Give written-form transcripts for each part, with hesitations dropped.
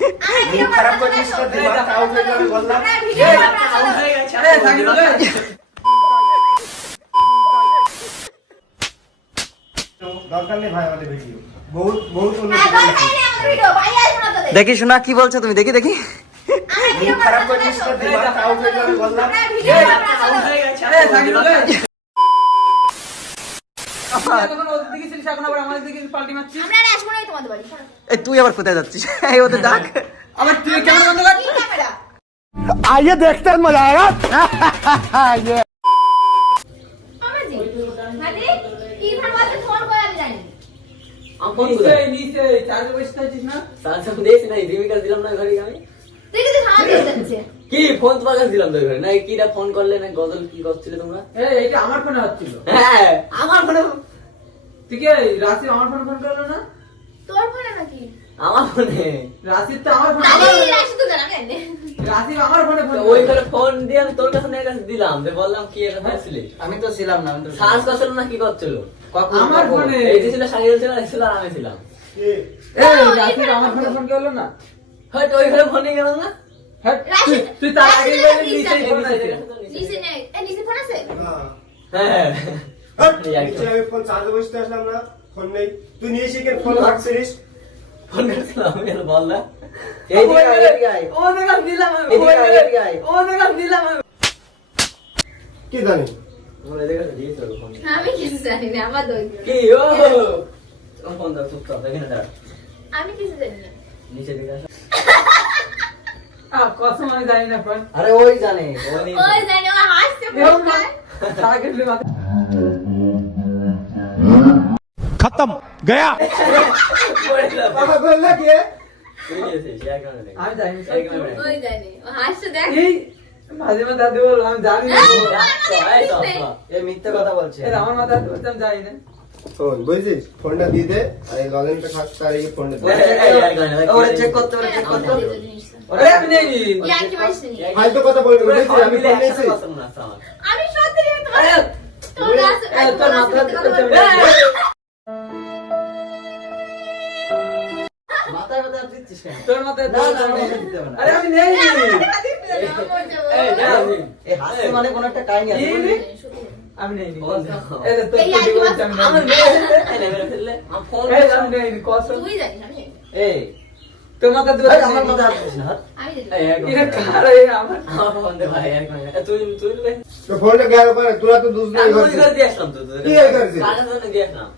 মুখ খারাপ করিস না, দিমাগ আউট হয়ে যাবে বললাম। দরকার নেই ভাই আমাদের ভিডিও, বহুত বহুত দেখি শোনা কি বলছো তুমি, দেখি দেখি। মুখ খারাপ করিস না, দিমাগ আউট হয়ে যাবে বললাম। তুই আবার কোথায় যাচ্ছিস? এই ওদের ডাক। আবার তুই ক্যামেরা বন্ধ কর। आइए देखते हैं मजा आएगा। ये নিচে চার্জ বসতে আছিস না? সালসাম দেইছি না, রিমিকা দিলাম না ঘরে আমি। কি ফোন তোমার কাছে দিলাম তো ঘরে না, কিরা ফোন করলে না গজল কি করছিলে তোমরা? এইটা আমার ফোনে হচ্ছিল। হ্যাঁ আমার ফোনে। ঠিক রাশি আমার ফোনে ফোন করলো না? তোর ফোনে নাকি? আমার ফোনে রাশি তো আমার ফোনে। রাশি তো জানা কেন? রাশি আমার ফোনে ফোন। ওই করে ফোন দিয়ে আমি তোর কাছে নিয়ে কাছে দিলাম, যে বললাম কি এটা হয়েছিল। আমি তো ছিলাম না, আমি তো সার্চ করছিল না কি করছিল? আমার ফোনে এই যে ছিল সাকিল ছিল, ছিল আর আমি ছিলাম। রাশি আমার ফোনে ফোন করলো না? হয়তো ওই ঘরে ফোনে গেল না। তুই তার আগে বলে নিচে ফোন আছে। নিচে নেই, এই নিচে ফোন আছে? হ্যাঁ নিচে আমি ফোন চার্জে বসতে আসলাম না, ফোন নেই। তুই নিয়ে এসে ফোন রাখছিস। ফোন করছিলাম আমি, বল না। ও দেখা দিলাম আমি। ও দেখা দিলাম আমি। কি জানি বলে দেখো দিয়েছো ফোন। আমি কিছু জানি না, আমার দই। কি ও ফোন দাও চুপ কর, দেখেন দাঁড়া আমি কিছু জানি না। নিচে দিকে আসো। কসম আমি জানি না ফোন। আরে ওই জানে। ওই জানি, ও হাসছে বলছে। সারা কেটে মাথা। खत्म गया। बाबा बोल ना कि তুই এসেছিস শেয়ার করে দেখ। আমি জানি না। ওই জানি, ও হাসছে দেখ। এই মাঝে মাঝে দাদু বল আমি জানি না। এই মিথ্যা কথা বলছে। এর আমার মাথা ধরতে আমি জানি না। ফোন বুঝছিস, ফোনটা দিয়ে দে আর এই লজেনটা খাস, তার এই ফোনটা দে। ওরে চেক করতে হবে, চেক করতে হবে। আরে আমি নেই। ইয়া কি বলছিস? ফালতু কথা বলবি না, বুঝছিস? আমি ফোন নিয়েছি। আমি সত্যি তোমার তোর কাছে তোর মাথা মাথায় কথা দিচ্ছিস কেন? তোর মাথায় না, না, না, দিতে হবে না। আরে আমি নেই। এই হাসি মানে কোন একটা কাহিনী আছে। এই, আমি নেই। এই তো এই আর কি বলছি আমি আমি নেই। ফোন এই আমি নেই কসম। তুই জানিস আমি জানি। এই তোর মাথা ধরে আরে আমার মাথায় হাত দিস না, হাত। আমি জানি। এটা কার এই আমার আমার ফোন দে ভাই, আর তুই তুই তো ফোনটা গেল পরে তোরা তো দুধ নেই আমি ওই করছিস। ঘরে দিয়ে আসলাম তো কি এই করেছিস? কার জন্য দিয়ে আসলাম?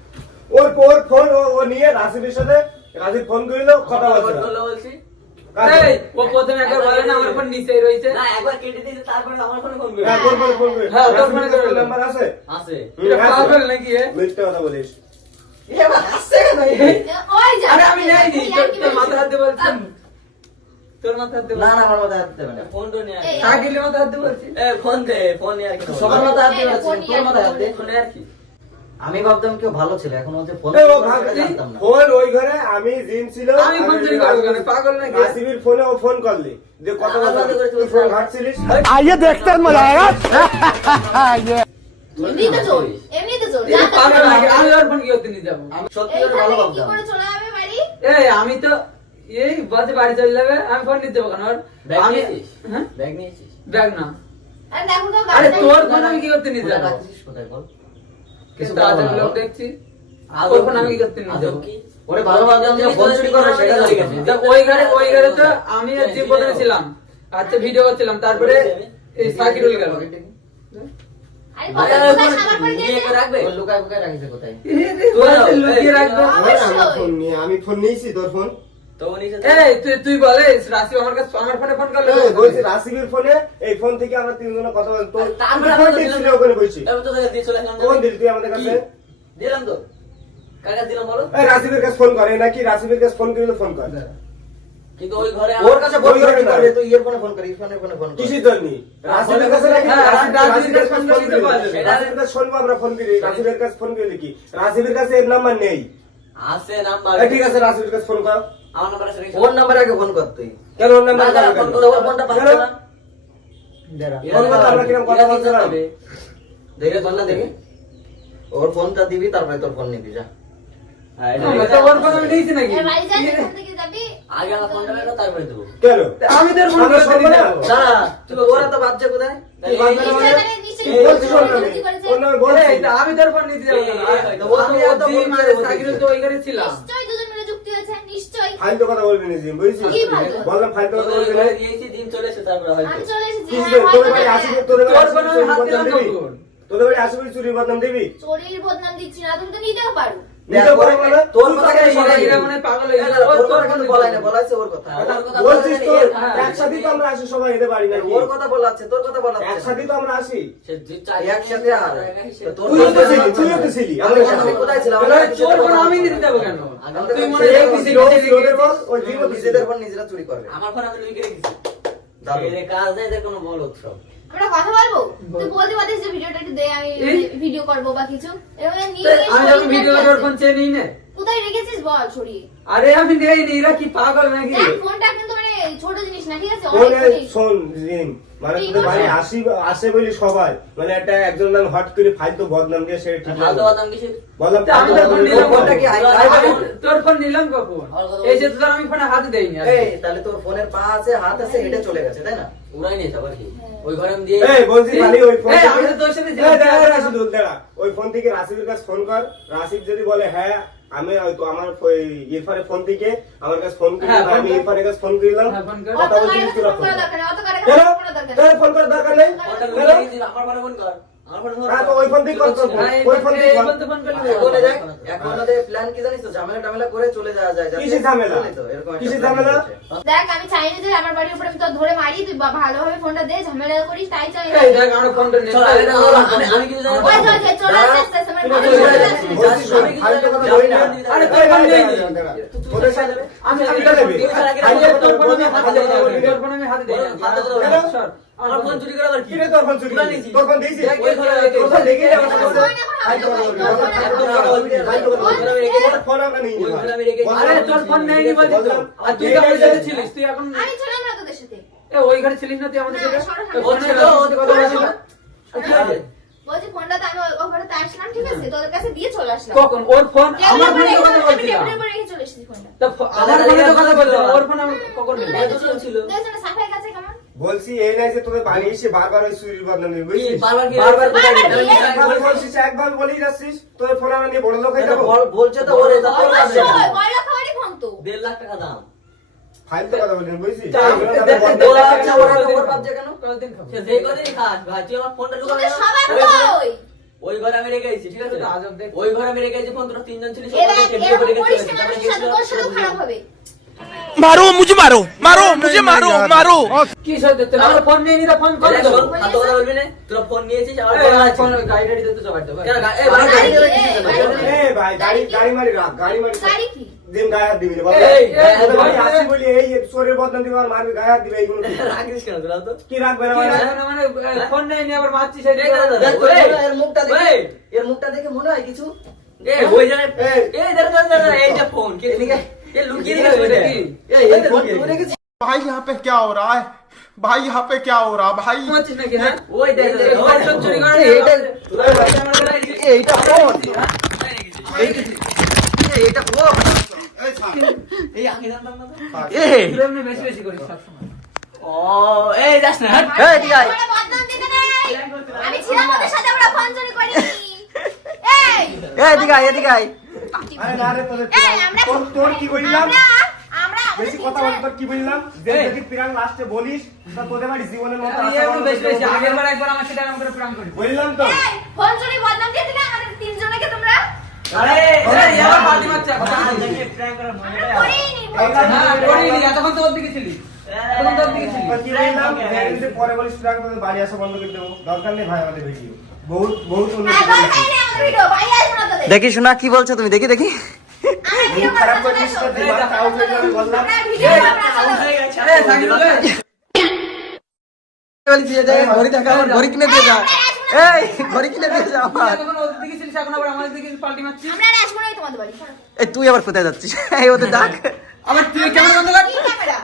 ওর ফোন ও নিয়ে রাশিদের সাথে, রাশিদ ফোন করিল, কথা বলছিল। বলছি এই ও প্রথমে একবার বলে না আমার ফোন নিচেই রয়েছে। না, একবার কেটে দিয়েছে, তারপরে আমার ফোনে ফোন হ্যাঁ, করে ফোন করে হ্যাঁ, তোর ফোনে করে দিলাম। নাম্বার আছে? আছে। এটা পাগল নাকি এ? মিথ্যে কথা বলিস। এ আবার হাসছে কেন? ওই জানি। আরে আমি নেই নি। ইয়ার কি তোর মাথা বলছিস? হাত দিয়ে বলছি। তোর মাথা হাত দিয়ে না না, আমার মাথায় হাত দিতে হবে না। ফোন তো নিয়ে এই, সাকিলের মাথা হাত দিয়ে বলছি। ফোন দে, ফোন নিয়ে আর কি সবার মাথায় হাত দিয়ে বলছি, তোর মাথায় হাত দে। ফোনে আর কি আমি ভাবতাম কেউ ভালো ছিল, এখন হচ্ছে ফোন এই ও করে ভাবছি, জানতাম না। ফোন ওই ঘরে, আমি জিন ছিল, আমি ফোন চুরি করবো কেন? পাগল নাকি? রাশিবির ফোনে ও ফোন করলি, যে কথা আমার বললি, সাথে করে তুই ফোন ঘাটছিলিস। आइए देखते हैं मजा आएगा। এমনিতে চোর, এমনিতে চোর। এটা পাগল নাকি? আমি ওর ফোন কি করতে নিয়ে যাবো? আমি সত্যি করে ভালো এইখানে কি ভাবতাম। করে চলে যাবে বাড়ি? এই আমি তো এই বাজে বাড়ি চলে যাবে, আমি ফোন নিতে যাবো কেন ওর? ব্যাগ আমি নিয়েছিস? হ্যাঁ ব্যাগ নিয়েছিস? ব্যাগ না। আরে দেখো তো আরে গাড়িটা তোর কি ফোন করে? আমি কি করতে নিয়ে কোথায় যাবো? রাখছিস, কোথায় বল? কিছু কিছু বলবো তাড়াতাড়ি না, লোক বল। দেখছি। আদৌ ওর ফোন আমি কি? কি করতে নিয়ে আদৌ যাবো? কি? ওরে ভালো ভাবতাম যে ফোন চুরি করে সেটা জানতাম না। তা ওই ঘরে তো আমি আর জিপ বদলে ছিলাম। আচ্ছা ভিডিও করছিলাম, তারপরে এই সাকিরুল গেল। আরে আরে, বাবা, ওই ফোন সাবার করে নিয়ে দিয়েছে। করে রাখবে? ও লুকায় লুকায় রাখিছে কোথায়? তোরা তো লুকিয়ে রাখবো। ওরে আমার ফোন নিয়ে, আমি ফোন নিয়েছি তোর ফোন। তো ও নিচে এই তুই বলিস রাশি আমার কাছে আমার ফোনে ফোন করলো। এই, বলছি রাশিবির ফোনে, এই ফোন থেকে আমরা তিনজনে কথা বলছি। তোর তারপরে ফোন আমি ছিল ওখানে বলছি। আমি তো তোকে দিয়ে চলে আসলাম। কোন দিল তুই আমাদের কাছে? দিলাম তো। কার কাছে দিলাম বলো? এই রাশিবির কাছে ফোন করে নাকি? রাশিবির কাছে ফোন করিলে ফোন কর। কিন্তু ওই ঘরে ওর কাছে ফোন ওই করে ঘরে কি না। করবে? তুই ইয়ারফোনে ফোন কর, ইয়ারফোনে ফোনে ফোন কর। কিসের জন্য? রাশিবির কাছে নাকি? হ্যাঁ, রাশিবির কাছে ফোন রাশিবির কাছে করি। ফোন করি। রাশিবির কাছে শুনবো আমরা ফোন করি। রাশিবির কাছে ফোন করি কি? রাশিবির কাছে এর নাম্বার নেই। আছে নাম্বার। এই, ঠিক আছে, রাশিবির কাছে ফোন কর। আমার নাম্বার আছে। ওর নাম্বারে আগে ফোন কর তুই। কেন ওর নাম্বার না, ফোন করে ওর ফোনটা পাচ্ছে না। দাঁড়া। ফোন করতে আমরা কিরকম কথা বলছিলাম? দেখে ফোন না দেখে। ওর ফোনটা দিবি, তারপরে তোর ফোন নিবি, যা। হ্যাঁ, এটা আমার তো ওর ফোন আমি নিয়েছি নাকি এর বাড়ি যাস এখান থেকে যাবি আগে আমার ফোনটা বেরো, তারপরে দেবো। কেন আমি তোর ফোন আমরা সব না না ওরা তো বাচ্চা কোথায় নিশ্চয়ই বলছি ওর নামে বলছি আমি তোর ফোন নিতে যাবো না আমি এত বলছি সাকিব তো ওইখানে ছিলাম নিশ্চয়ই দুজন মিলে যুক্তি হয়েছে নিশ্চয়ই ফালতু কথা বলবি না জিম বুঝছিস কি ফালতু? বললাম ফালতু কথা তোদের বলবি না ঘরে দিয়েছি, দিন চলে এসে তারপরে হয়তো। আমি চলে এসেছি কি হ্যাঁ, তোদের হয় বাড়ি না। আসি তোদের বাড়ি তোর আসি ফোনে চুরির হাত বদনাম দিলাম দিবি কখন? তোদের বাড়ি আসি চুরির বদনাম দিবি চোরের বদনাম দিচ্ছি না তুমি তো নিতেও পারো নিতে পারবো না তোর কথা এরা সবাই এরা মনে হয় পাগল হয়ে গেছে তোর কথা কিন্তু বলাই না, বলাইছে ওর কথা। ওটার কথা বলছিস তো হ্যাঁ। একসাথেই তো আমরা আসি সবাই এদের বাড়ি নাকি ওর কথা বলাচ্ছে, তোর কথা বলাচ্ছে। একসাথেই তো আমরা আসি সে যে চার একসাথে আর তোর তুইও তো কথা ছিলি বলাচ্ছে। তুইও তো ছিলি আমি আমাদের সাথে কোথায় ছিলাম? তাহলে তোর ফোন আমি নিতে যাবো কেন আমি তুই তো মনে হয় সেই কিছু রোজ কিছু রোদের বল ওই জিম তো নিজেদের ফোন নিজেরা চুরি করবে। আমার ফোন আমি লুকিয়ে রেখেছি। দারুণ। এদের কাজ নেই, এদের কোনো বল উৎসব। আমরা কথা বলবো তুই বলতে পারিস যে ভিডিওটা একটু দে আমি এই? ভিডিও করবো বা কিছু এভাবে নিয়ে আমি যখন ভিডিও তোর ফোন চেয়ে নিই না কোথায় রেখেছিস বল ছড়িয়ে আরে আমি নেইনি এরা কি পাগল নাকি দেখ ফোনটা কিন্তু মানে ছোট জিনিস না ঠিক আছে ফোনে অনেক জিনিস শোন জিম মানে কি তোদের বাড়ি বলছো? আসে বলি সবাই মানে একটা একজন নাম হট করে ফালতু বদনাম দিয়ে সে ঠিক ফালতু না বাদাম কিসের? বললাম তা আমি ফালতু তোর ফোন বদনাম নিলাম করবো। ফোনটা কি আমি তোর ফোন নিলাম কখন এই যে তোর আমি ফোনে হাত দেইনি আর কি। এই তাহলে তোর ফোনের পা আছে, হাত আছে, হেঁটে চলে গেছে, তাই না? উড়াই নিয়েছে আবার কি? ওই ঘরে আমি দিয়ে এই বলছি খালি ওই ফোন এই, থেকে- আমি তো তোর সাথে এই ছিলাম। দাঁড়া, রাশিদুল, দাঁড়া। ওই ফোন থেকে রাশিদের কাছে ফোন কর রাশিদ যদি বলে হ্যাঁ আমি তো আমার ইরফানের ফোন থেকে আমার কাছে ফোন হ্যাঁ, করলাম ফোন আমি কর। ইরফানের কাছে ফোন করলাম হ্যাঁ, ফোন কর। কথা অত বলছিস কারে তোরা ফোন ফোন করা কর। দরকার নেই, অত কারে কেন? ফোন করা দরকার নেই। কেন ফোন করার দরকার নেই ফোনটা কেন? লুকিয়ে রেখেছি, আমার ফোনে ফোন কর। আমার ফোনে ফোন হ্যাঁ, কর। তো ওই ফোন থেকে কল কর। হ্যাঁ, ওই ফোন থেকে এই কল। ফোন তো ফোন করলে এখন দেখ, এখন ওদের প্ল্যান কি জানিস তো? ঝামেলা করে চলে যাওয়া যায়, যাতে- কিসের ঝামেলা? বুঝলি তো, এরকম একটা কিসের plan ঝামেলা? হয়েছে। দেখ আমি চাই না যে আমার বাড়ির উপরে আমি তোর ধরে মারি তুই ভালোভাবে ফোনটা দে ঝামেলা করিস তাই চাই না। এই দেখ আমার ফোনটা নে চল, আমি কিছু জানি না। ওই যে, ওই যে, চলে আসতে আসতে আসতে আমার তুই বাড়ি বলছিস, চলে আসতে। বলছিস, আমি কিছু ফালতু জানি কথা না। বলি না। আরে তোর দাঁড়া, ফোন নেই দাঁড়া, দাঁড়া। ওদের সাথে আমি আমি তোর নেবে। তোর ফোন আমি হাতে দেই না তোর ফোন আমি হাতে দেই না হাতে দেবো না। কেন? সর। আমার ফোন চুরি করা আবার কি? কি রে তোর ফোন চুরি উড়াই করলি? নিয়েছি। তোর ফোন দিয়েছিস? দেখ, ওই ঘরে রেখে তোর ফোন দেখে আমার তোর সাথে ফোন এখন আমি ফালতু কথা বলবি না। তোর ফোন ফালতু কথা বলবি না। ফালতু কথা বলবি না। ওই ঘরে আমি রেখেছি। তোর ফোন আমরা নিয়ে ওই নিই। ঘরে আমি রেখেছি। আরে তোর ফোন নেইনি বলছিস তো আর তুই তো আমার সাথে ছিলিস তুই এখন আমি ছিলাম না তোদের সাথে এ ওই ঘরে ছিলিস না তুই আমাদের সাথে না, সরো, তো ও ছিল, ও তো কথা বলছিল। কি হয়েছে? বলছি ফোনটা তো আমি ওখানে আসলাম ঠিক আছে তোদের কাছে দিয়ে চলে আসলাম কখন ওর ফোন আমার ফোনে তো কথা আমি বলছিলাম টেবিলের উপরে রেখে চলে এসেছি ফোনটা তা আমার ফোনে তো কথা বলছিলাম ওর ফোন আমি কখন নিলাম এই দুটো ছিল। দেখছো না সাফাই কাছে কেমন বলছি এই নাই যে তোদের বাড়ি এসে বারবার ওই চুরির বদনাম দিবি কি, বুঝছিস? বারবার কি- বারবার বারবার আমি কি? কি একবার বলছি? বলছিস একবার বলেই যাচ্ছিস তোর ফোন আমরা নিয়ে বড় লোক হয়ে যাবো বলছে তো ওর এটা তোর কাছে। অবশ্যই ময়লা খাওয়ারই ফোন তো 1.5 লাখ টাকা দাম। ফালতু কথা বলছিস বুঝছিস? তা আমি এগুলো দেখ- আমাদের দেখ- ওরা বদনাম। আচ্ছা, ওরা খবর পাচ্ছে কেন? কতদিন খাবো সে যেই কদিনই খাস, ভাই, তুই আমার ফোনটা ঢুকাবি তোদের না? সবার কই ওই ঘরে আমি রেখেছি, ঠিক আছে? তো আজব দেখ। ওই ঘরে আমি রেখেছি ফোন, তোরা তিনজন ছিলিস, এরা ওখানে টেবিলের এরকম উপরে রেখে করিস চলে না এসেছি। মানুষের সাথে তোর সাথেও খারাপ হবে मारो मुझे मारो मारो मुझे मारो मारो কি সহ্য তুই আমার ফোন নিয়ে নিতে ফোন করে এই দেবো শোন, ফালতু কথা বলবি না। তোরা ফোন নিয়েছিস, আমার এই, ফোন আমার আছে। ফোন গাড়ি টাড়ি দিতে জবাব দেবো কেন গা- এই আমার ভাই, গাড়ি গাড়ি দিয়ে কি? রেখেছিস এই, কেন? গাড়ি এ ভাই গাড়ি মারি রাখ গাড়ি মারি গাড়ি কি দিন গায়ে হাত দিবি না বল এই, এই, তোদের বাড়ি এই, আসি বলি এই চোরের বদনাম দিবি আর মারবি গায়ে হাত দিবি এইগুলো কি? রাখিস কেন তোরা তো? কি রাখবে না কি মানে? রাখবে না মানে ফোন নেই নি আবার মারছিস এই এই দাদা, দেখ তো, ওই, এর মুখটা দেখে ওই। এর মুখটা দেখে মনে হয় কিছু। এই, ওই জায়গায়- এই। এই, দাঁড়া, দাঁড়া, দাঁড়া, এই যে ফোন, কে এদিকে। এ লুকিয়ে এদিকে রেখেছে ওইটা। কি? এই ফোন তুই রেখেছিস? भाई यहाँ पे क्या हो रहा है भाई यहाँ पे क्या हो रहा भाई মারছিস নাকি হ্যাঁ ওই দেখ, দেখ, ওর ওই সব চুরি করে এই, এটা- এইটা ফোন। এইটা ফোন। এই আমি জানতাম না তো। এই, তুই এমনি বেশি বেশি করিস সবসময় ও, এই যাস না, হাট। এই, এদিকে আয়। ওরা বদনাম দিতে নেই আমি ছিলাম ওদের সাথে ওরা ফোন চুরি করিনি এই এই, এদিকে আয়, এদিকে আয়। আরে না রে তোদের এই, আমরা তোর কি বললাম আমরা বেশি কথা বল তোর কি বললাম যে যদি পিরাং লাস্টে বলিস তা তোদের বাড়ি জীবনের মতো তুই আশা একটু বন্ধ বেশি করে বেশি দেবো। আগের বার একবার আমার সাথে এরকম করে প্রাণ করিস বললাম তো এই ফোন চুরি বদনাম দিয়ে দিলে আমাদের তিনজনকে তোমরা আরে, এই, আবার পার্টি মারছে এখন। দেখি, prank করার মজাটাই আমরা আলাদা। করিনি হ্যাঁ করিনি এতক্ষণ তো ওর দিকে ছিলি এতক্ষণ তো ওর দিকে ছিলি তোর কি বললাম যদি পরে বলিস পিরাং তোদের বাড়ি আসা বন্ধ করে দেবো দরকার নেই ভাই আমাদের ভিডিও বহুত বহুত উন্নতি হ্যাঁ দরকার করেছিস। নেই আমাদের ভিডিও ভাই আসবো না তোদের দেখি শোনা কি বলছো তুমি, দেখি দেখি। আমরা মুখ ভিডিও খারাপ বানাবো করিস না তো দিমাগ খারাপ হয়ে যাবে বললাম আমরা ভিডিও বানাবো হয়ে গেছে। এই সাকিব ভাই দিয়ে দে, ঘড়ি দেখা, আমার ঘড়ি কিনে দিয়ে যা। এই, ঘড়ি কিনে দিয়ে যা তুই আমার। এতক্ষণ ওর দিকে ছিলিস এখন আবার আমাদের দিকে পাল্টি মারছিস আমরা আর আসবো না তোমাদের বাড়ি এই, তুই আবার কোথায় যাচ্ছিস? এই, ওদের ডাক। আবার তুই ক্যামেরা বন্ধ কর কি ক্যামেরা